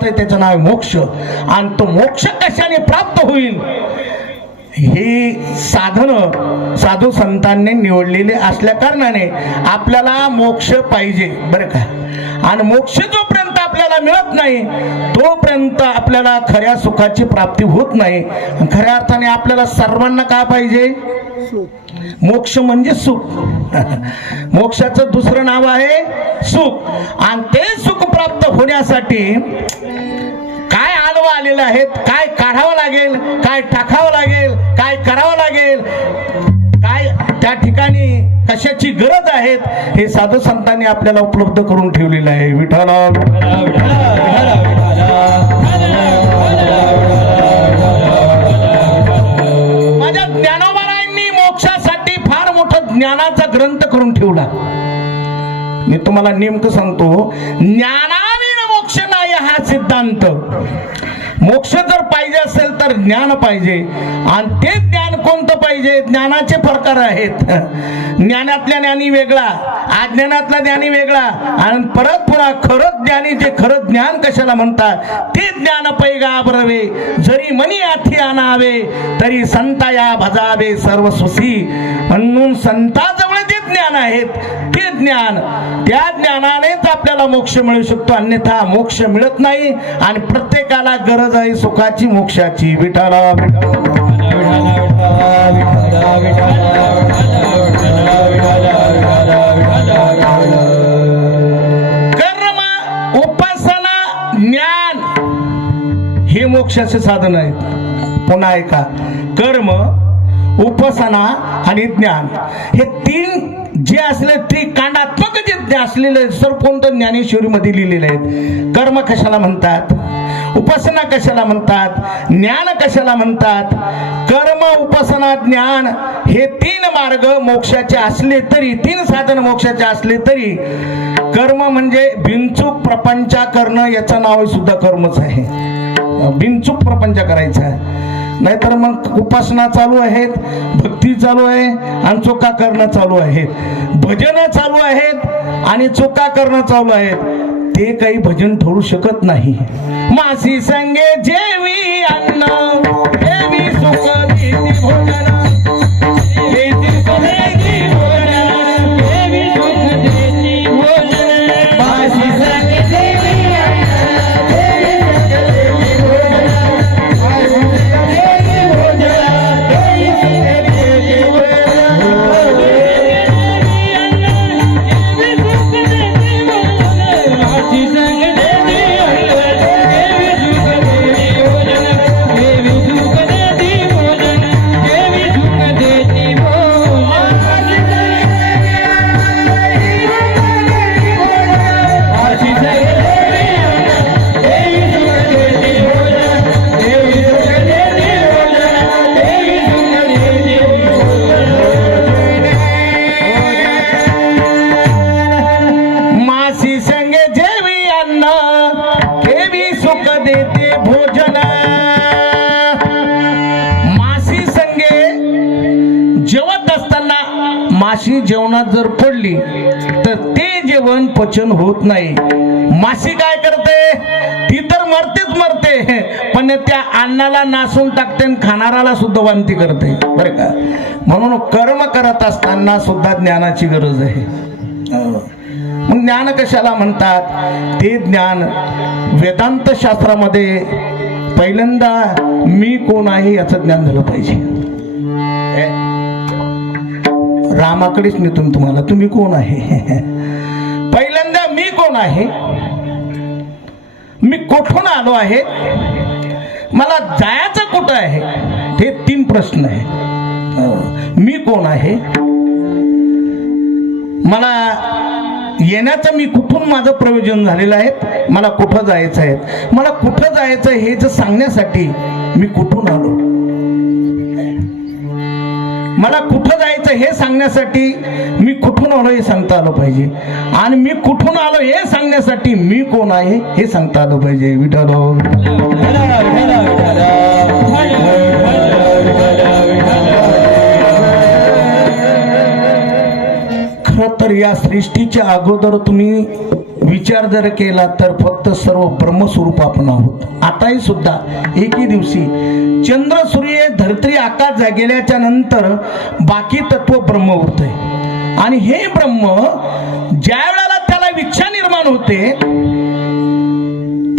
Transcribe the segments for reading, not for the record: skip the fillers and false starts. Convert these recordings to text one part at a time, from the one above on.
असतंय त्याचं नाव मोक्ष. आणि तो मोक्ष कशाने प्राप्त होईल ही साधनं साधू संतांनी निवडलेली असल्या कारणाने आपल्याला मोक्ष पाहिजे बरं का. आणि मोक्ष जोपर्यंत आपल्याला मिळत नाही तोपर्यंत आपल्याला खऱ्या सुखाची प्राप्ती होत नाही. खऱ्या अर्थाने आपल्याला सर्वांना काय पाहिजे? मोक्ष म्हणजे सुख. मोक्षाचं दुसरं नाव आहे सुख. आणि ते सुख प्राप्त होण्यासाठी काय आडवा आलेलं आहे, काय काढावं लागेल, काय टाकावं लागेल, काय करावं लागेल, काय त्या ठिकाणी कशाची गरज आहे हे साधू संतांनी आपल्याला उपलब्ध करून ठेवलेलं आहे. विठ्ठल माझ्या ज्ञानोबारायांनी मोक्षासाठी फार मोठा ज्ञानाचा ग्रंथ करून ठेवला. मी तुम्हाला नेमकं सांगतो, ज्ञानाविना मोक्ष नाही हा सिद्धांत. मोक्ष जर पाहिजे असेल तर ज्ञान पाहिजे. आणि ते ज्ञान कोणतं पाहिजे? ज्ञानाचे प्रकार आहेत. ज्ञानातल्या ज्ञानी वेगळा, अज्ञानातला ज्ञानी वेगळा. आणि परत पुन्हा खरंच ज्ञानी जे खरं ज्ञान कशाला म्हणतात ते ज्ञान पैगा बरवे जरी मनी आठी आणावे तरी संताया भजावे सर्व सुसी. म्हणून संताजवळ जे ज्ञान आहेत ते ज्ञान, त्या ज्ञानानेच आपल्याला मोक्ष मिळू शकतो. अन्यथा मोक्ष मिळत नाही. आणि प्रत्येकाला गरज आहे सुखाची मोक्षाची. विठ्ठल कर्म उपासना ज्ञान हे मोक्षाचे साधन आहेत. पुन्हा ऐका, कर्म उपासना आणि ज्ञान हे तीन जे असले त्रिकांडात्मक जे असलेले सर्व कोणतं ज्ञानेश्वरीमध्ये लिहिलेले आहेत. कर्म कशाला म्हणतात, उपासना कशाला म्हणतात, ज्ञान कशाला म्हणतात. कर्म उपासना ज्ञान हे तीन मार्ग मोक्षाचे असले तरी, तीन साधन मोक्षाचे असले तरी, कर्म म्हणजे बिनचूक प्रपंच करणं याचं नाव सुद्धा कर्मच आहे. बिनचूक प्रपंच करायचा आहे. नाहीतर मग उपासना चालू आहेत, भक्ती चालू आहे आणि चोका करणं चालू आहेत, भजन चालू आहेत आणि चोका करणं चालू आहेत. ते काही भजन ठरू शकत नाही. मासी संगे जेवी अन्न देवी सुख देती भोजन देती सुख देती भोजन देवी सुख देती भोजन मासी संगे जेवी अन्न देवी सुख देती माशी जेवणात जर पडली तर ते जेवण पचन होत नाही. माशी काय करते? ती तर मरतेच मरते, पण त्या अन्नाला नासून टाकते आणि खाणाराला सुद्धा वांती करते बरं का. म्हणून कर्म करत असताना सुद्धा ज्ञानाची गरज आहे. मग ज्ञान कशाला म्हणतात? ते ज्ञान वेदांत शास्त्रामध्ये पहिल्यांदा मी कोण आहे याचं ज्ञान झालं पाहिजे. रामाकडेच नेतो तुम्हाला, तुम्ही कोण आहे? पहिल्यांदा मी कोण आहे, मी कुठून आलो आहे, मला जायचं कुठं आहे, हे तीन प्रश्न आहे. मी कोण आहे, मला येण्याचं मी कुठून माझं प्रयोजन झालेलं आहे, मला कुठं जायचं आहे, मला कुठं जायचं हे जर सांगण्यासाठी मी कुठून आलो, मला कुठं जायचं हे सांगण्यासाठी मी कुठून आलो हे सांगता आलं पाहिजे. आणि मी कुठून आलो हे सांगण्यासाठी मी कोण आहे हे सांगता आलं पाहिजे. विठ्ठल खरं तर या सृष्टीच्या अगोदर तुम्ही विचार जर केला तर फक्त सर्व ब्रह्मस्वरूप आपण आहोत. आताही सुद्धा एके दिवशी चंद्र सूर्य धरती आकाश गेल्याच्या नंतर बाकी तत्व ब्रह्म उरते. आणि हे ब्रह्म ज्या वेळेला त्याला इच्छा निर्माण होते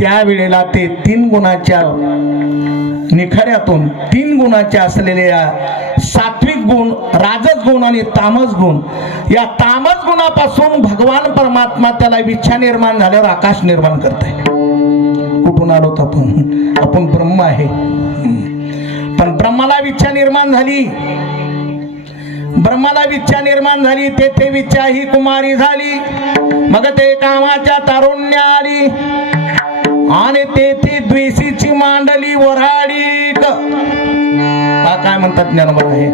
त्यावेळेला ते 3 गुणाच्या निखाऱ्यातून 3 गुणाच्या असलेल्या सात्विक गुण, राजस गुण आणि तामस गुण, या तामस गुणापासून भगवान परमात्मा त्याला इच्छा निर्माण झाल्यावर आकाश निर्माण करताय. कुठून आलोत आपण? आपण ब्रह्म आहे. पण ब्रह्माला इच्छा निर्माण झाली, ब्रह्माला इच्छा निर्माण झाली, तेथे विच्छा ही कुमारी झाली. मग ते कामाच्या तारुण्य आली आणि तेथे द्वेषीची मांडली वऱ्हाडी. काय म्हणतात ज्ञानोबा आहे,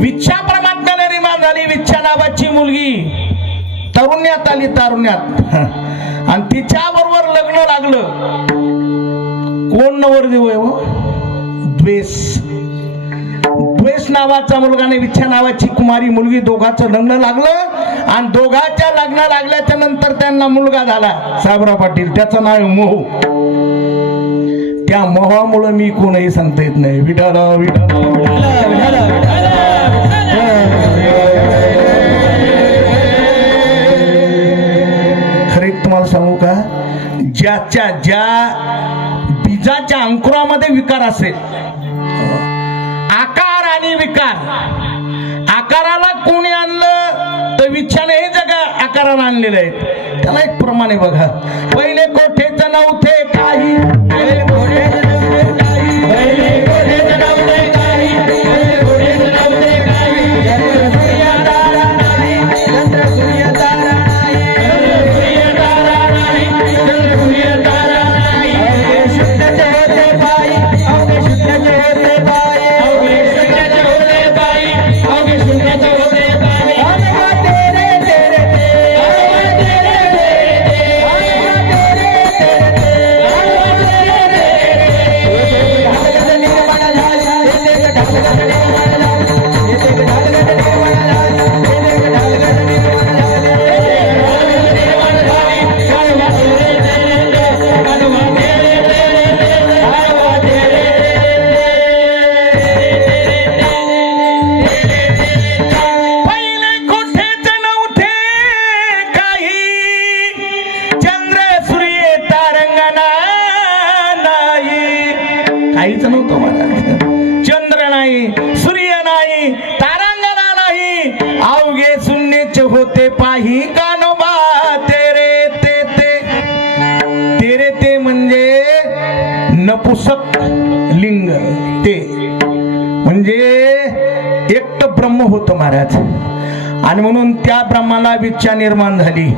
विच्छा परमात्म्याला निर्माण झाली. विच्छा नावाची मुलगी तरुण्यात आली, तारुण्यात, आणि तिच्या बरोबर लग्न लागलं. कोण नवरदेव आहे? द्वेष. द्वेष नावाचा मुलगा आणि विच्छा नावाची कुमारी मुलगी, दोघांचं लग्न लागलं. आणि दोघांच्या लग्न लागल्याच्या नंतर त्यांना मुलगा झाला, साबराव पाटील. त्याचं नाव मोह. त्या मोहामुळे मी कोणही सांगता येत नाही. विठाला विठाला खरे तुम्हाला सांगू का, ज्या बीजाच्या अंकुरामध्ये विकार असेल, आकार आणि विकार, आकाराला कोणी आणलं तर विच्छाने हे जगा आकाराला आणलेलं आहे. त्याला एक प्रमाणे बघा, पहिले कोठेच नव्हते काही, काहीच नव्हतं महाराज. चंद्र नाही, सूर्य नाही, तारांगणा नाही, अवघे शून्यच होते पाही कानोबा. तेरे ते तेरे ते म्हणजे नपुसक लिंग, ते म्हणजे एकटं ब्रह्म होतं महाराज. आणि म्हणून त्या ब्रह्माला इच्छा निर्माण झाली.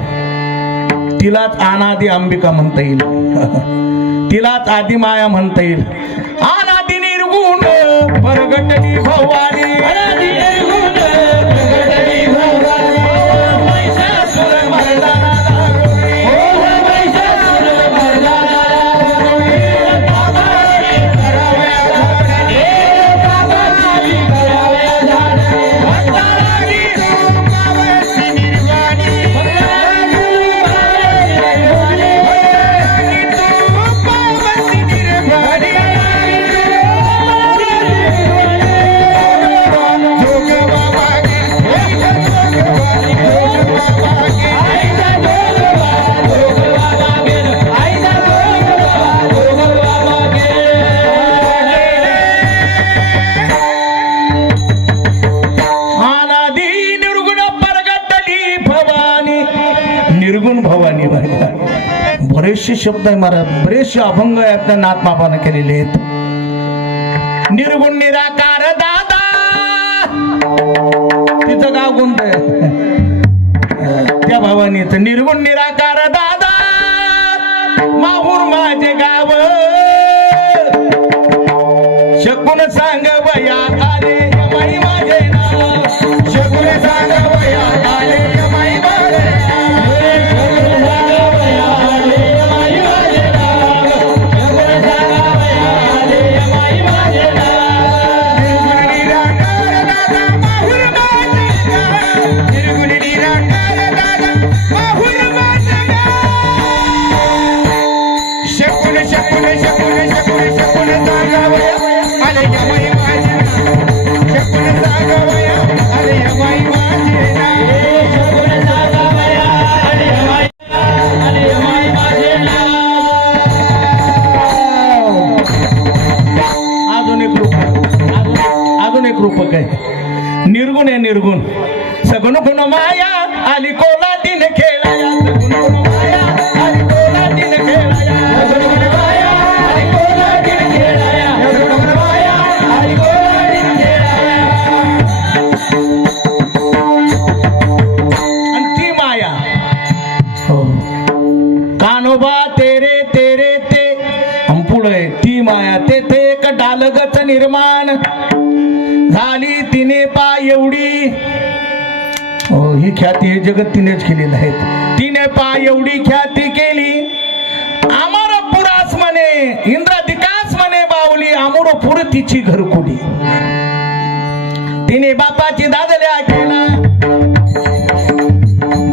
तिलाच अनादी अंबिका म्हणता येईल, तिलाच आदी माया म्हणता येईल. अनादी निर्गुण प्रगटली भवानी, अनादी निर्गुण प्रगटली भवानी. महिषासुर मर्दना लागली, महिषासुर मर्दना लागली. बाबाजी कराव्या झाडे, बाबाजी कराव्या झाडे. भक्तांनी रूपावशी निर्वाणी, निर्गुण भवानी. बरेचसे शब्द आहे महाराज, बरेचसे अभंग आहे आपल्या नाथबाबाने केलेले आहेत. निर्गुण निराकार दादा, तिचं गाव कोणतं आहे? त्या भवानीचं. निर्गुण निराकार दादा, माहूर माझे गाव. शकून सांग वया आले यमाई माझे नाव, शकून सांग वया आले यमाई माझे नाव. निर्गुण निराकार दादा, माहूर माझे गाव. रूपक आहे निर्गुण आहे निर्गुण सगुण गुण माया आली कोलाटीन खेळाया सगुण गुण माया आली कोलाटीन खेळाया सगुण गुण माया आली कोलाटीन खेळाया सगुण गुण माया आली कोलाटीन खेळाया आणि ती माया हो कानोबा तेरे तेरे ते पुढे ती माया ते एक डालगच निर्माण झाली तिने पाय एवढी हो ही ख्याती हे जगत तिनेच केलेलं आहे तिने पाय एवढी ख्याती केली अमरपुरास म्हणे इंद्राधिकास म्हणे बावली अमरपुर तिची घरकुली तिने बापाची दादल्या केला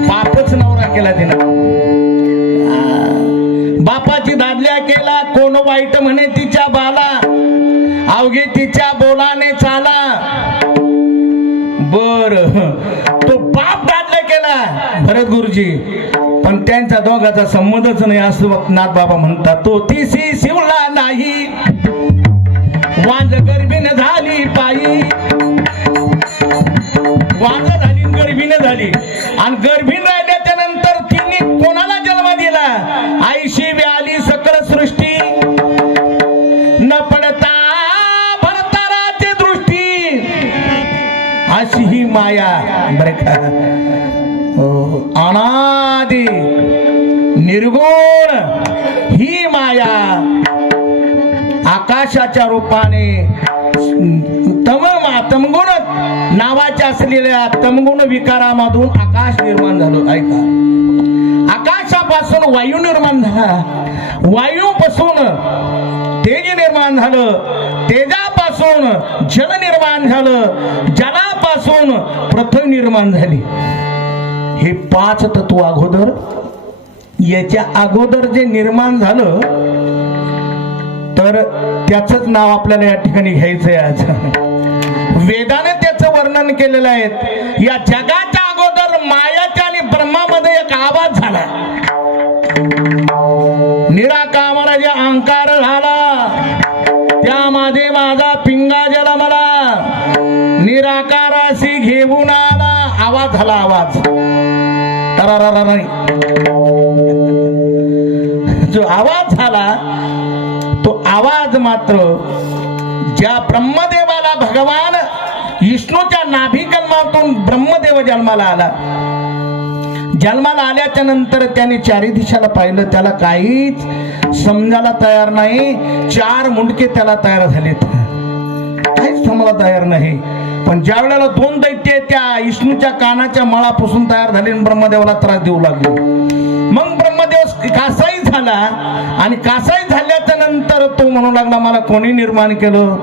बापच नवरा केला तिनं बापाची दादल्या केला कोण वाईट म्हणे तिच्या बाला अवघे तिच्या बोलाने चाला बर तो बाप दादल्या केला भरत गुरुजी पण त्यांच्या दोघाचा संबंधच नाही असं नाथ बाबा म्हणतात तो तिसी शिवला नाही वांज गर्भीन झाली पायी वांज झाली गर्भीन झाली आणि गर्भीन राहिल्याच्या नंतर तिने कोणाला जन्म दिला आईशी व्याली सकल सृष्टी न पडता भरताराची दृष्टी अशी ही माया बर का अनादि निर्गुण ही माया आकाशाच्या रूपाने तमगुण नावाच्या असलेल्या तमगुण विकारामधून आकाश निर्माण झालं ऐका आकाशापासून वायू निर्माण झाला वायूपासून तेज निर्माण झालं तेजापासून जल निर्माण झालं जलापासून पृथ्वी निर्माण झाली हे पाच तत्व अगोदर याच्या अगोदर जे निर्माण झालं तर त्याचंच नाव आपल्याला या ठिकाणी घ्यायचंय आज वेदाने त्याचं वर्णन केलेलं आहे या जगाच्या अगोदर मायाच्या आणि ब्रह्मामध्ये एक आवाज झाला निराकामाला जे अहंकार झाला त्यामध्ये माझा पिंगा जन्मला निराकाराशी घेऊन आला आवाज झाला आवाज जो आवाज झाला तो आवाज मात्र ज्या ब्रह्मदेवाला भगवान विष्णूच्या नाभी कल्मातून ब्रह्मदेव जन्माला आला जन्माला आल्याच्या नंतर त्याने चारी दिशाला पाहिलं त्याला काहीच समजायला तयार नाही चार मुंडके त्याला तयार झालेत काहीच समजायला तयार नाही पण ज्या वेळेला दोन दैत्य त्या विष्णूच्या कानाच्या मळापासून तयार झाले ब्रह्मदेवाला त्रास देऊ लागले मग ब्रह्मदेव कासाई झाला आणि कासाई झाल्याच्या नंतर तो म्हणू लागला मला कोणी निर्माण केलं